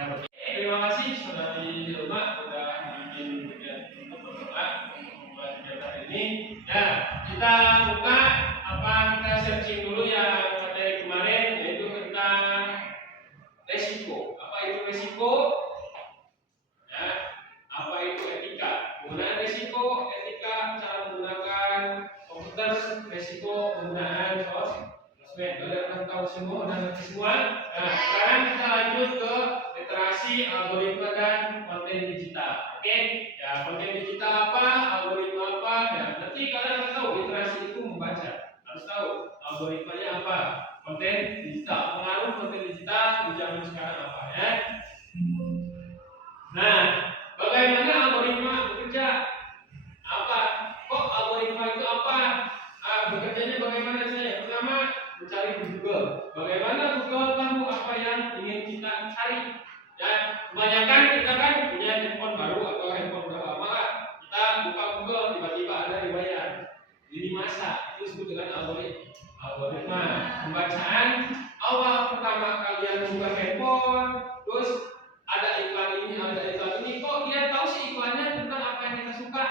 Terima kasih sudah di rumah sudah bikin untuk berdoa buat kegiatan ini. Nah, kita buka kita searching dulu yang materi kemarin yaitu tentang resiko. Apa itu resiko? Ya, apa itu etika? Penggunaan resiko, etika, cara menggunakan komputer, resiko penggunaan sosmed. Kalian tahu semua dan semua. Nah, sekarang kita lanjut ke literasi, algoritma dan konten digital. Oke, ya konten digital apa, algoritma apa? Ya nanti kalian harus tahu literasi itu membaca, harus tahu algoritmanya apa, konten digital, pengaruh konten digital di zaman sekarang apa ya. Nah, bagaimana algoritma bekerja? Apa? Kok algoritma itu apa? Bekerjanya bagaimana saya? Pertama, mencari di Google. Bagaimana Google tahu apa yang ingin kita cari? Dan kebanyakan kita kan punya handphone baru atau handphone udah lama lah. Kita buka Google tiba-tiba ada riwayat lini masa, itu disebut dengan algoritma. Pembacaan awal pertama kalian buka handphone, terus ada iklan ini, kok dia tahu sih iklannya tentang apa yang kita suka?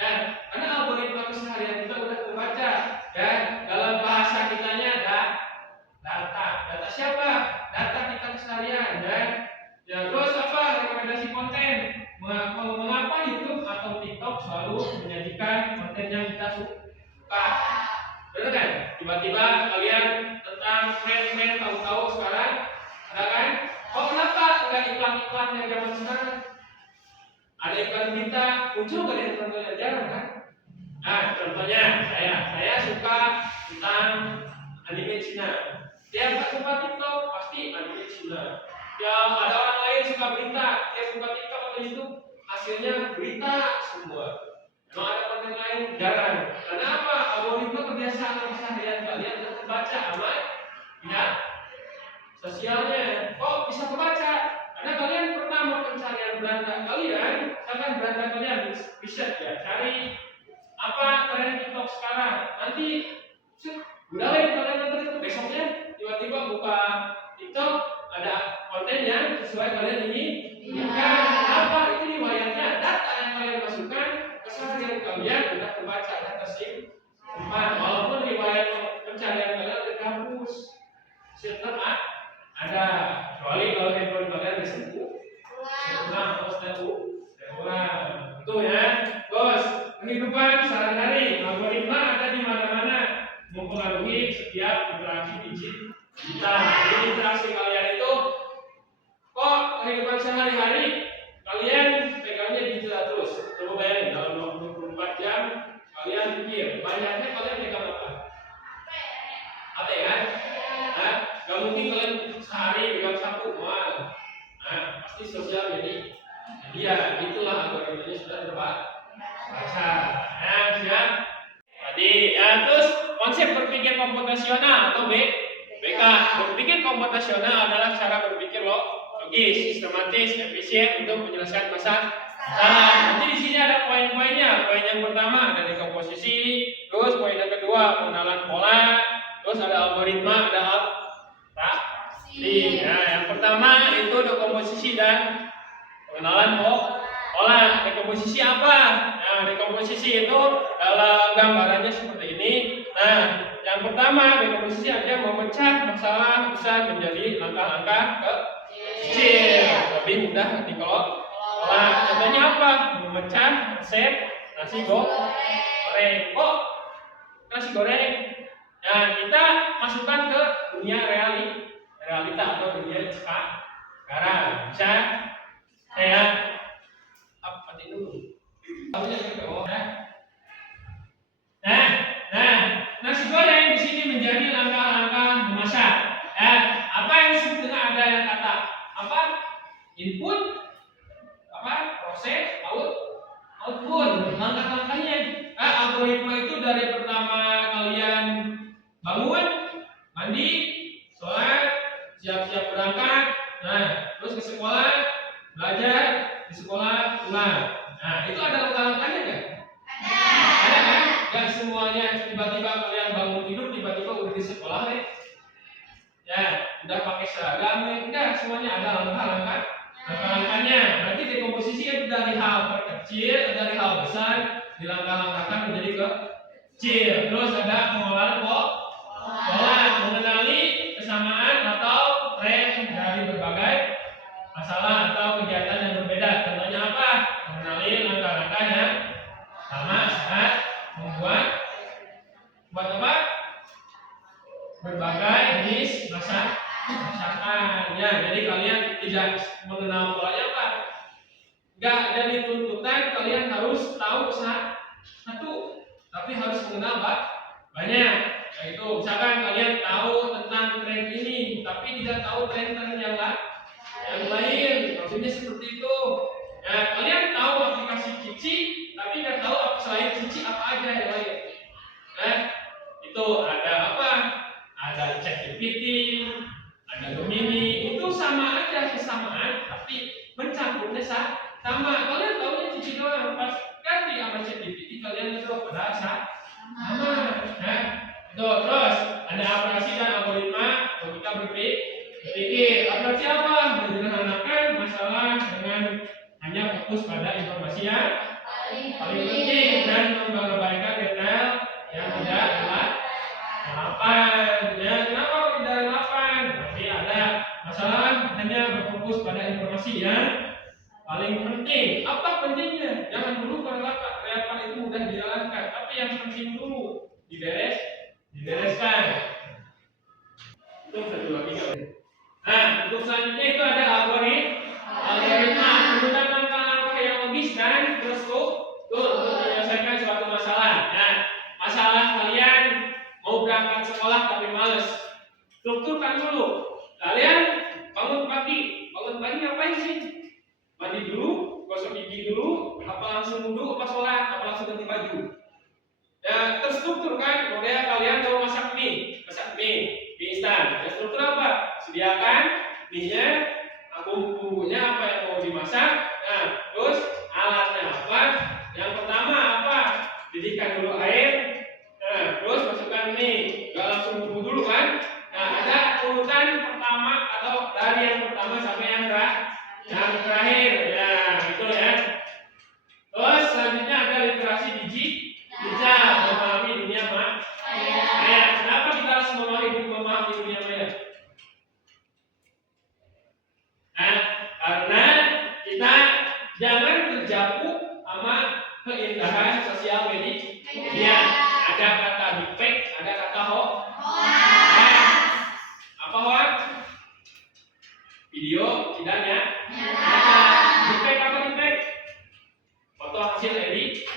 Dan karena algoritma keseharian kita udah terbaca, dan dalam bahasa kitanya ada data siapa? Data kita keseharian, dan ya terus apa rekomendasi konten? Mengapa YouTube atau TikTok selalu menyajikan konten yang kita suka? Benar kan? Tiba-tiba kalian tentang tren tahu-tahu sekarang ada kan? Kok kenapa enggak iklan-iklan yang zaman sekarang? Ada iklan berita muncul nggak di contohnya jarang kan? Nah contohnya saya suka tentang anime Cina. Dia suka TikTok pasti anime Cina. Ya ada orang lain suka berita, dia buka TikTok atau YouTube hasilnya berita semua. Kalau ada konten lain jarang. Karena apa? Algoritma kebiasaan keseharian kalian sudah terbaca aman ya sosialnya. Kok bisa kebaca? Karena kalian pernah mau pencarian beranda kalian, misalkan beranda kalian riset ya, cari apa tren TikTok sekarang. Nanti udah kalian nonton besoknya tiba-tiba buka TikTok ada konten yang sesuai kalian inginkan. Apa ini riwayatnya? Data yang kalian masukkan keseharian kalian sudah terbaca dan tersimpan. Walaupun riwayat pencarian kalian dihapus, setelah ada kecuali kalau handphone kalian disembuh kurang itu ya. Terus kehidupan sehari-hari, algoritma ada di mana-mana mempengaruhi setiap interaksi digital. Jadi interaksi kalian itu kok kehidupan sehari-hari kalian pegangnya digital terus. Coba bayangin dalam 24 jam kalian pikir banyaknya kalian pegang apa? HP kan? Nah, gak mungkin kalian sehari pegang sapu, nah pasti sosial media. Itulah algoritmanya sudah terbaca. Nah, siap. Tadi terus konsep berpikir komputasional atau BK. Berpikir komputasional adalah cara berpikir logis, sistematis, efisien untuk menyelesaikan masalah. Nanti di sini ada poin-poinnya. Poin yang pertama ada dekomposisi, terus poin yang kedua pengenalan pola, terus ada algoritma, ada yang pertama itu dekomposisi dan pengenalan pola. Dekomposisi apa? Nah, dekomposisi itu dalam gambarannya seperti ini. Nah, yang pertama dekomposisi aja memecah masalah besar menjadi langkah-langkah kecil, lebih mudah dikelola. Contohnya apa? Memecah resep nasi goreng. Kok nasi goreng? Nah, kita masukkan ke dunia realita atau dunia sekarang. Bisa saya apa dulu? Nasi goreng di sini menjadi langkah-langkah memasak. Apa yang disebut dengan ada yang kata apa? Input, proses, output. Langkah-langkahnya. Algoritma itu dari pertama kalian bangun, mandi, sholat, siap-siap berangkat, terus ke sekolah, belajar di sekolah, pulang. Nah, itu ada langkah-langkahnya kan? Ada kan? Gak semuanya tiba-tiba kalian bangun tidur tiba-tiba udah di sekolah ya. udah pakai seragam enggak, semuanya ada langkah-langkahnya. Berarti dekomposisi dari hal terkecil, dari hal besar dilangkah-langkahkan menjadi kecil. Terus ada pengenalan pola, mengenali kesamaan atau tren dari berbagai masalah atau kegiatan yang berbeda. Contohnya apa? Mengenali langkah-langkah yang sama saat membuat apa? Berbagai jenis masakan. Ya, jadi kalian tidak mengenal polanya apa? Enggak jadi tuntutan kalian harus tahu satu, tapi harus mengenal banyak. Yaitu misalkan kalian tahu tentang tren ini, tapi tidak tahu tren yang lain. Maksudnya seperti itu. Ya, kalian tahu aplikasi Cici, tapi tidak tahu selain Cici apa aja yang lain. Nah, itu ada apa? Ada ChatGPT, ada Gemini, itu sama aja kesamaan, tapi mencampurnya sama. Kalian tahunya Cici doang, pas ganti sama ChatGPT kalian itu pada sama. Nah, itu terus ada operasi dan algoritma logika berpikir. Operasi apa? Menyederhanakan masalah dengan hanya fokus pada informasi yang paling penting dan mengabaikan detail yang tidak relevan. Ya, kenapa tidak relevan? Berarti ada masalah hanya berfokus pada informasi yang paling penting. Apa pentingnya? Jangan dulu kalau relevan itu mudah dijalankan, tapi yang penting dulu dibereskan. Itu satu lagi. Nah, untuk selanjutnya itu ada algoritma menggunakan langkah-langkah yang logis dan terstruktur untuk menyelesaikan suatu masalah. Nah, masalah kalian mau berangkat sekolah tapi males. Strukturkan dulu. Kalian bangun pagi ngapain sih? Mandi dulu, gosok gigi dulu, apa langsung wudhu, apa sholat, apa langsung ganti baju. Ya, terstruktur kan? Model kalian mau masak mie instan. Ya, struktur apa? Sediakan mie-nya, bumbunya apa yang mau dimasak. Nah, terus alatnya apa? Yang pertama apa? Didihkan dulu air. Nah, terus masukkan mie. Gak langsung bumbu dulu kan? Nah, ada urutan pertama atau dari yang pertama sampai yang terakhir. Ya, gitu ya. Terus selanjutnya ada literasi digital, memahami dunia maya. Kenapa kita harus memahami dunia maya? Nah, karena kita jangan terjatuh sama keindahan sosial media. Ada kata deepfake, ada kata hoax. Apa hoax? Video tidak nyata. Deepfake apa deepfake? Foto hasil editan.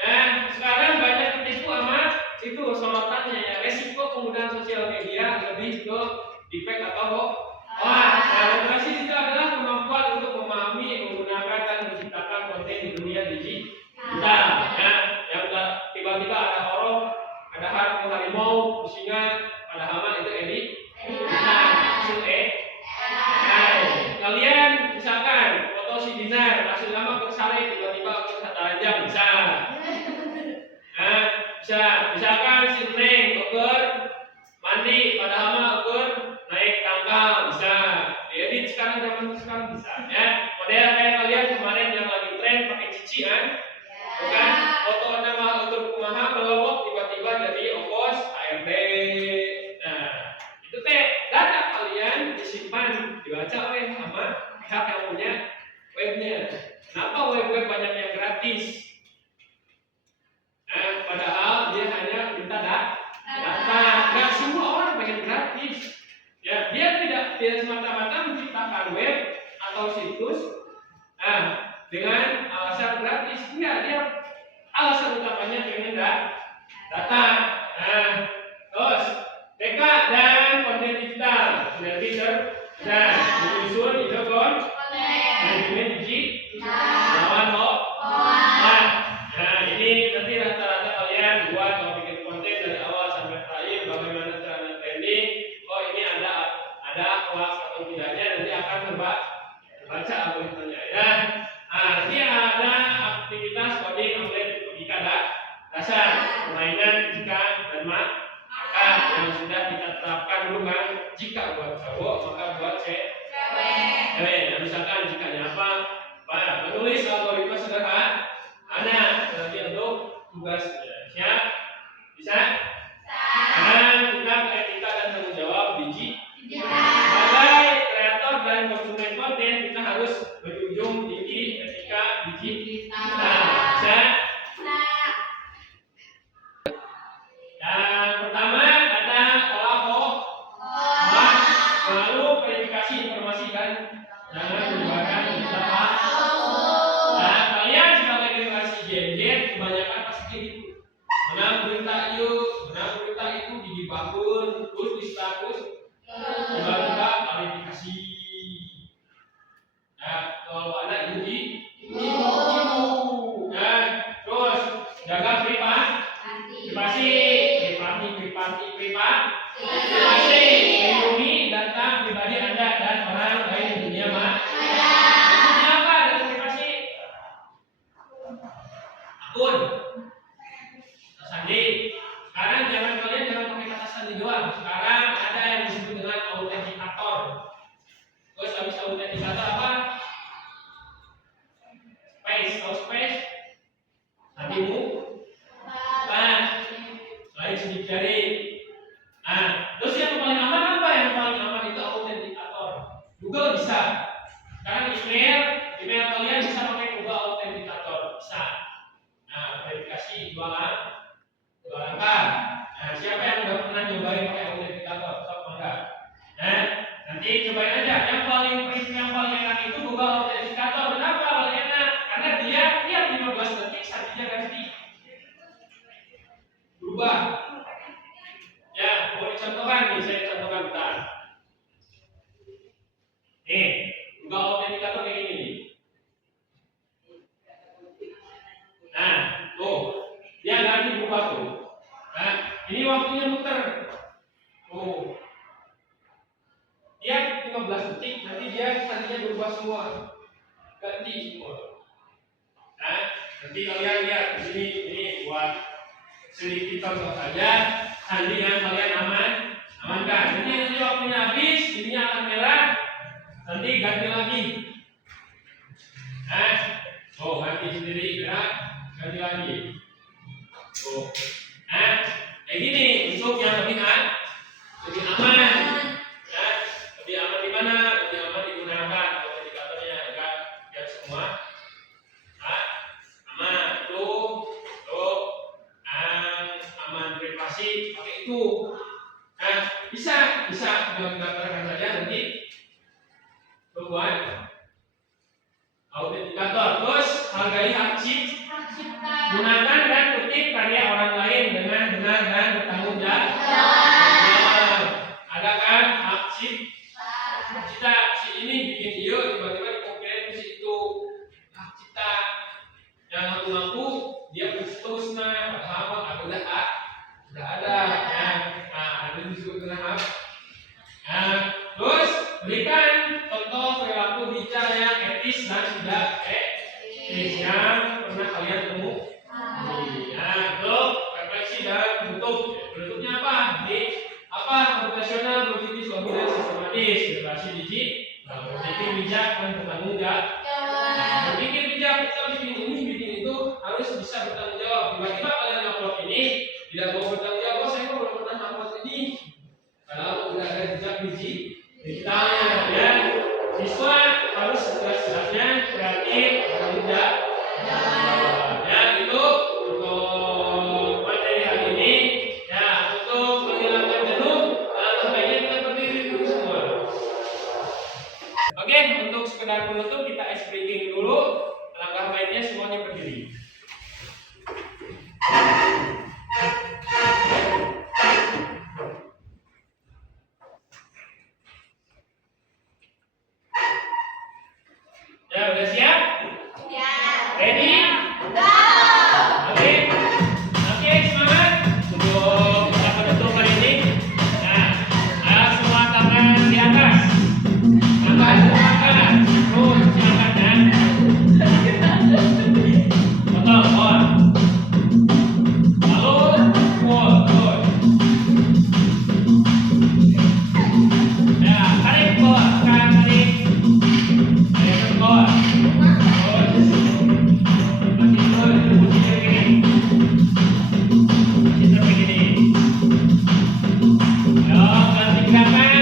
Nah, sekarang banyak ketipu sama itu sorotannya ya. Resiko penggunaan sosial media lebih ke deepfake atau hoax. Literasi itu adalah kemampuan untuk memahami, menggunakan dan menciptakan konten di dunia digital. Ya, yang tiba-tiba ada orang, ada harimau, singa, ada hama itu kalian misalkan foto si Dinar masih lama bersalin tiba-tiba aku tajam bisa. Nah, bisa misalkan si Neng ukur mandi pada hama ukur naik tangga bisa. Diedit sekarang bisa ya. Model kayak kalian kemarin yang lagi tren pakai Cici kan? Bukan foto nama ukur kumaha melolok tiba-tiba jadi ongkos ARD. Nah, itu teh data kalian disimpan dibaca oleh sama pihak yang punya webnya. Kenapa web banyak yang gratis? Nah, padahal dia hanya minta data. Nggak semua orang pengen gratis. Ya, dia tidak semata-mata menciptakan web atau situs. Nah, dengan alasan gratis. Enggak, dia alasan utamanya pengen data. Nah, terus TK dan konten digital sinergi dan menyusun ide manajemen digital Nah, ini nanti rata-rata kalian buat kalau bikin konten dari awal sampai terakhir bagaimana cara trending. Oh, ini ada kelas atau tidaknya nanti akan terbaca algoritmanya ya. Nanti ada aktivitas coding, logika dasar, permainan fisika dan matematika. yang sudah kita tetapkan dulu kan. Jika buat cowok maka buat cewek. Nah, misalkan jikanya apa? Menulis algoritma sederhana. Nanti untuk tugasnya. Siap? Bisa? Nah, kita etika dan tanggung jawab biji. Sebagai kreator dan konsumen konten kita harus berujung tinggi etika biji. Bisa? Yang pertama kata kolabor. Lalu verifikasi informasi kan. Jangan menggunakan data. Nah, kalian sebagai generasi Gen Z kebanyakan pasti gitu. Menang berita itu dibangun terus di status tiba-tiba verifikasi. Nah, kalau anak itu nah, terus jaga privasi, lindungi data pribadi Anda dan orang lain di dunia maya. Maksudnya apa data privasi? Akun, sandi. Sekarang jangan pakai kata sandi doang. Sekarang ada yang disebut dengan autentikator. Terus habis autentikator apa? Space. Sandimu. Selain sidik jari. Nah, terus yang paling aman apa? Yang paling aman itu autentikator. Google bisa. Sekarang email kalian bisa pakai Google autentikator. Bisa. Nah, verifikasi dua langkah. Nah, siapa yang udah pernah nyobain pakai autentikator? Sok enggak? Nah, nanti cobain aja. Yang paling enak itu Google autentikator. Kenapa paling enak? Karena dia tiap 15 detik sandinya ganti. Berubah. Ya, mau dicontohkan nih, saya contohkan bentar. Nih, Google autentikator kayak gini nih. Nah, tuh, dia ganti berubah tuh. Nah, ini waktunya muter. Tuh. Dia 15 detik, nanti dia sandinya berubah semua. Ganti semua. Nah, nanti kalian lihat di sini ini buat sedikit contoh saja. Sandi yang kalian amankan. Nanti waktunya habis, ininya akan merah. Nanti ganti lagi. Nah, ganti sendiri gerak, ganti lagi. Tuh. Nah, kayak gini untuk yang lebih aman. Ya, lebih aman di mana? Lebih aman digunakan autentikatornya agar biar semua aman. Aman privasi pakai itu. Nah, bisa digunakan saja nanti buat autentikator. Terus hargai hak cipta. Gunakan dan kutip karya orang lain dengan benar dan bertanggung jawab. Ada kan hak cipta. Si ini bikin video tiba-tiba dikopiin si itu hak cipta. Yang ngaku-ngaku dia terus padahal sudah ada. Nah, itu disebut dengan hak. Nah, terus berikan contoh perilaku bicara yang etis dan tidak etis yang pernah kalian temui. Nah, itu refleksi dan bentuknya apa? Komputasional, berpikir logis dan sistematis, generasi digital, berpikir bijak dan bertanggung jawab. Berpikir bijak, kita bikin itu harus bisa bertanggung jawab. Tiba-tiba kalian upload ini tidak mau bertanggung jawab, saya kok belum pernah upload ini. Padahal udah ada jejak digitalnya, ya. Siswa harus jelas-jelasnya kreatif, bertanggung jawab. Ya, itu untuk materi hari ini. Ya, untuk menghilangkan jenuh, alangkah baiknya kita berdiri dulu semua. Oke, untuk sekedar penutup kita ice breaking dulu. Alangkah baiknya semuanya berdiri. Ya, udah siap? Ya. Ready? Go! Oke, semangat untuk kita penutup kali ini. Nah, semua tangan di atas. Angkat, terus silakan. siapa?